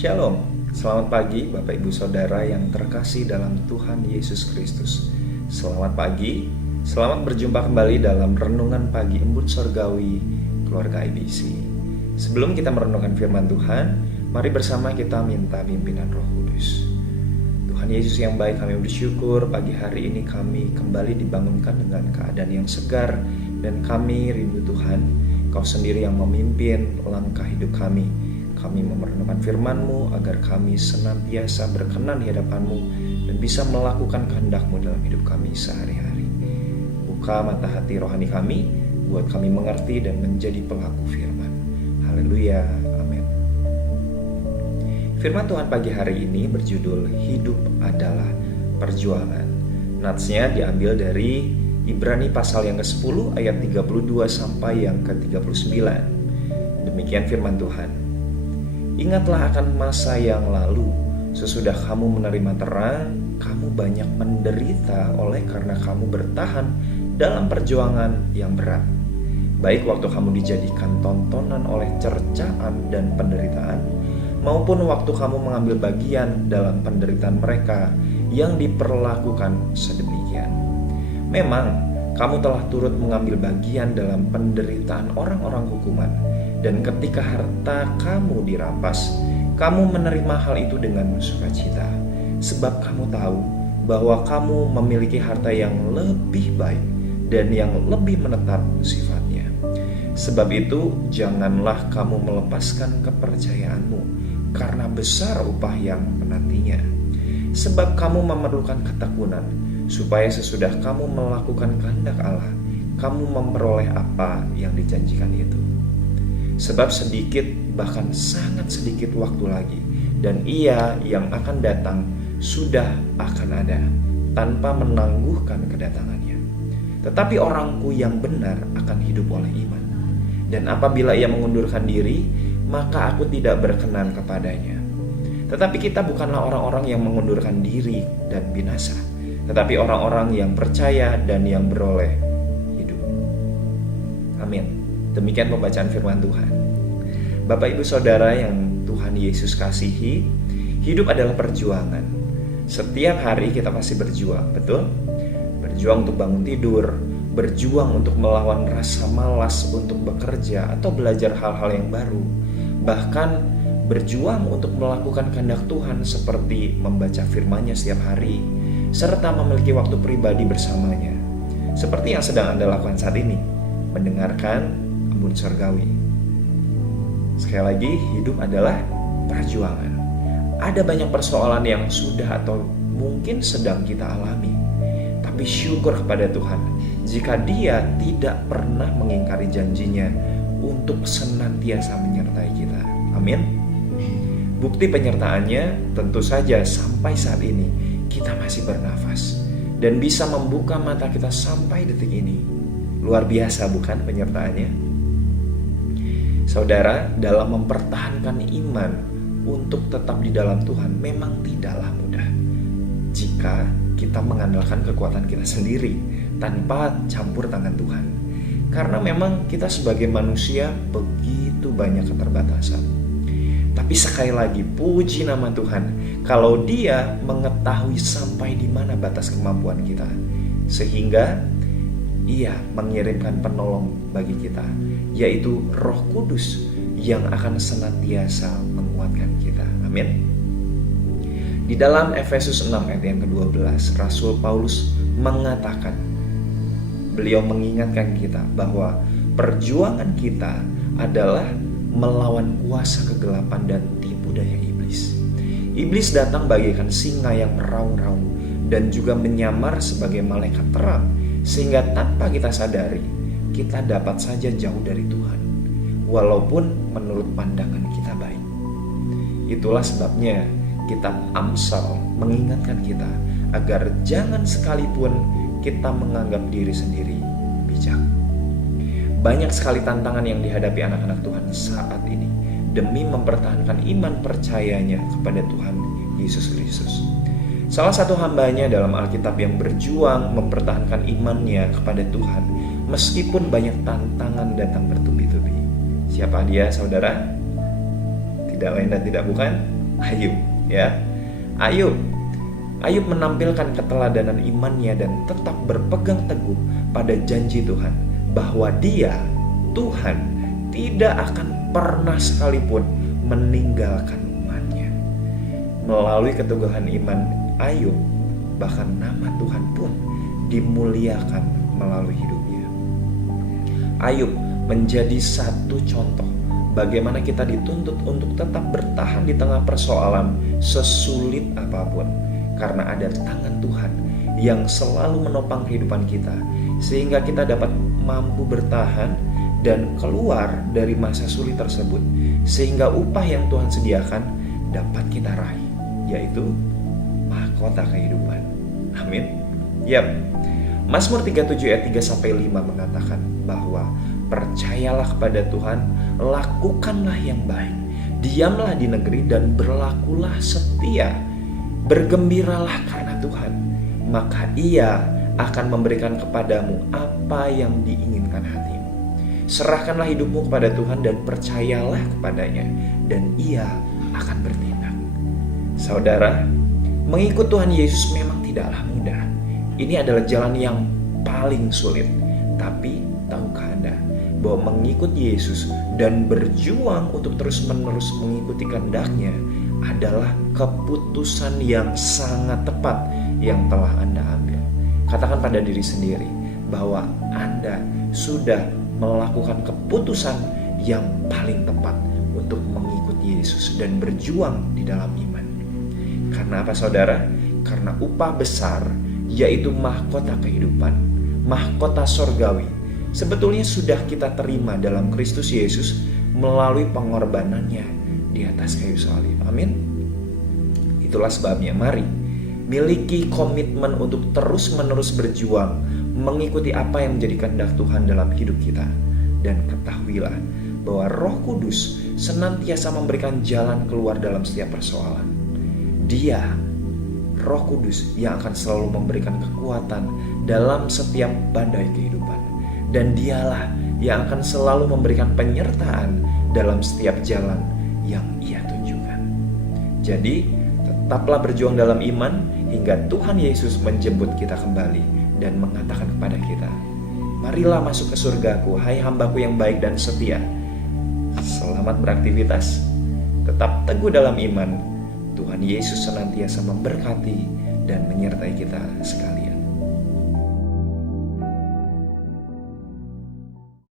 Shalom, selamat pagi Bapak Ibu Saudara yang terkasih dalam Tuhan Yesus Kristus. Selamat pagi, selamat berjumpa kembali dalam Renungan Pagi Embun Sorgawi Keluarga IBC. Sebelum kita merenungkan firman Tuhan, mari bersama kita minta pimpinan Roh Kudus. Tuhan Yesus yang baik, kami bersyukur pagi hari ini kami kembali dibangunkan dengan keadaan yang segar, dan kami rindu Tuhan, Kau sendiri yang memimpin langkah hidup kami. Kami memerenungkan firman-Mu agar kami senantiasa berkenan di hadapan-Mu dan bisa melakukan kehendak-Mu dalam hidup kami sehari-hari. Buka mata hati rohani kami, buat kami mengerti dan menjadi pelaku firman. Haleluya, amin. Firman Tuhan pagi hari ini berjudul Hidup adalah Perjuangan. Natsnya diambil dari Ibrani pasal yang ke-10 ayat 32 sampai yang ke-39. Demikian firman Tuhan. Ingatlah akan masa yang lalu, sesudah kamu menerima terang, kamu banyak menderita oleh karena kamu bertahan dalam perjuangan yang berat. Baik waktu kamu dijadikan tontonan oleh cercaan dan penderitaan, maupun waktu kamu mengambil bagian dalam penderitaan mereka yang diperlakukan sedemikian. Memang, kamu telah turut mengambil bagian dalam penderitaan orang-orang hukuman, dan ketika harta kamu dirampas, kamu menerima hal itu dengan sukacita, sebab kamu tahu bahwa kamu memiliki harta yang lebih baik dan yang lebih menetap sifatnya. Sebab itu, janganlah kamu melepaskan kepercayaanmu, karena besar upah yang menantinya. Sebab kamu memerlukan ketekunan, supaya sesudah kamu melakukan kehendak Allah, kamu memperoleh apa yang dijanjikan itu. Sebab sedikit, bahkan sangat sedikit waktu lagi, dan Ia yang akan datang sudah akan ada, tanpa menangguhkan kedatangannya. Tetapi orangku yang benar akan hidup oleh iman. Dan apabila ia mengundurkan diri, maka aku tidak berkenan kepadanya. Tetapi kita bukanlah orang-orang yang mengundurkan diri dan binasa, tetapi orang-orang yang percaya dan yang beroleh hidup. Amin. Demikian pembacaan firman Tuhan. Bapak Ibu Saudara yang Tuhan Yesus kasihi, hidup adalah perjuangan. Setiap hari kita pasti berjuang, betul? Berjuang untuk bangun tidur, berjuang untuk melawan rasa malas untuk bekerja atau belajar hal-hal yang baru. Bahkan berjuang untuk melakukan kehendak Tuhan seperti membaca firman-Nya setiap hari, serta memiliki waktu pribadi bersamanya. Seperti yang sedang Anda lakukan saat ini, mendengarkan Embun Sorgawi. Sekali lagi, hidup adalah perjuangan. Ada banyak persoalan yang sudah atau mungkin sedang kita alami. Tapi syukur kepada Tuhan jika Dia tidak pernah mengingkari janjinya untuk senantiasa menyertai kita. Amin. Bukti penyertaannya tentu saja sampai saat ini kita masih bernafas dan bisa membuka mata kita sampai detik ini. Luar biasa bukan penyertaannya? Saudara, dalam mempertahankan iman untuk tetap di dalam Tuhan memang tidaklah mudah jika kita mengandalkan kekuatan kita sendiri tanpa campur tangan Tuhan. Karena memang kita sebagai manusia begitu banyak keterbatasan. Tapi sekali lagi, puji nama Tuhan, kalau Dia mengetahui sampai di mana batas kemampuan kita, sehingga Ia mengirimkan penolong bagi kita, yaitu Roh Kudus yang akan senantiasa menguatkan kita. Amin. Di dalam Efesus 6 ayat yang ke-12, Rasul Paulus mengatakan, beliau mengingatkan kita bahwa perjuangan kita adalah melawan kuasa kegelapan dan tipu daya iblis. Iblis datang bagaikan singa yang meraung-raung dan juga menyamar sebagai malaikat terang, sehingga tanpa kita sadari, kita dapat saja jauh dari Tuhan, walaupun menurut pandangan kita baik. Itulah sebabnya kitab Amsal mengingatkan kita agar jangan sekalipun kita menganggap diri sendiri bijak. Banyak sekali tantangan yang dihadapi anak-anak Tuhan saat ini demi mempertahankan iman percayanya kepada Tuhan Yesus Kristus. Salah satu hambanya dalam Alkitab yang berjuang mempertahankan imannya kepada Tuhan meskipun banyak tantangan datang bertubi-tubi. Siapa dia, saudara? Tidak lain dan tidak bukan Ayub, ya. Ayub menampilkan keteladanan imannya dan tetap berpegang teguh pada janji Tuhan bahwa dia, Tuhan, tidak akan pernah sekalipun meninggalkan umatnya. Melalui keteguhan iman Ayub, bahkan nama Tuhan pun dimuliakan melalui hidupnya. Ayub menjadi satu contoh bagaimana kita dituntut untuk tetap bertahan di tengah persoalan sesulit apapun, karena ada tangan Tuhan yang selalu menopang kehidupan kita, sehingga kita dapat mampu bertahan dan keluar dari masa sulit tersebut, sehingga upah yang Tuhan sediakan dapat kita raih, yaitu mahkota kehidupan. Amin. Yap. Mazmur 37 ayat 3-5 mengatakan bahwa percayalah kepada Tuhan, lakukanlah yang baik, diamlah di negeri dan berlakulah setia. Bergembiralah karena Tuhan, maka Ia akan memberikan kepadamu apa yang diinginkan hatimu. Serahkanlah hidupmu kepada Tuhan dan percayalah kepadanya, dan Ia akan bertindak. Saudara, mengikut Tuhan Yesus memang tidaklah mudah. Ini adalah jalan yang paling sulit. Tapi tahukah Anda bahwa mengikut Yesus dan berjuang untuk terus-menerus mengikuti kehendak-Nya adalah keputusan yang sangat tepat yang telah Anda ambil. Katakan pada diri sendiri bahwa Anda sudah melakukan keputusan yang paling tepat untuk mengikut Yesus dan berjuang di dalam iman. Karena apa, saudara? Karena upah besar, yaitu mahkota kehidupan, mahkota sorgawi, sebetulnya sudah kita terima dalam Kristus Yesus melalui pengorbanannya di atas kayu salib. Amin. Itulah sebabnya mari miliki komitmen untuk terus-menerus berjuang mengikuti apa yang menjadi kehendak Tuhan dalam hidup kita. Dan ketahuilah bahwa Roh Kudus senantiasa memberikan jalan keluar dalam setiap persoalan. Dia, Roh Kudus, yang akan selalu memberikan kekuatan dalam setiap badai kehidupan. Dan Dialah yang akan selalu memberikan penyertaan dalam setiap jalan yang Ia tunjukkan. Jadi, tetaplah berjuang dalam iman hingga Tuhan Yesus menjemput kita kembali dan mengatakan kepada kita, marilah masuk ke surgaku, hai hambaku yang baik dan setia. Selamat beraktivitas, tetap teguh dalam iman. Tuhan Yesus senantiasa memberkati dan menyertai kita sekalian.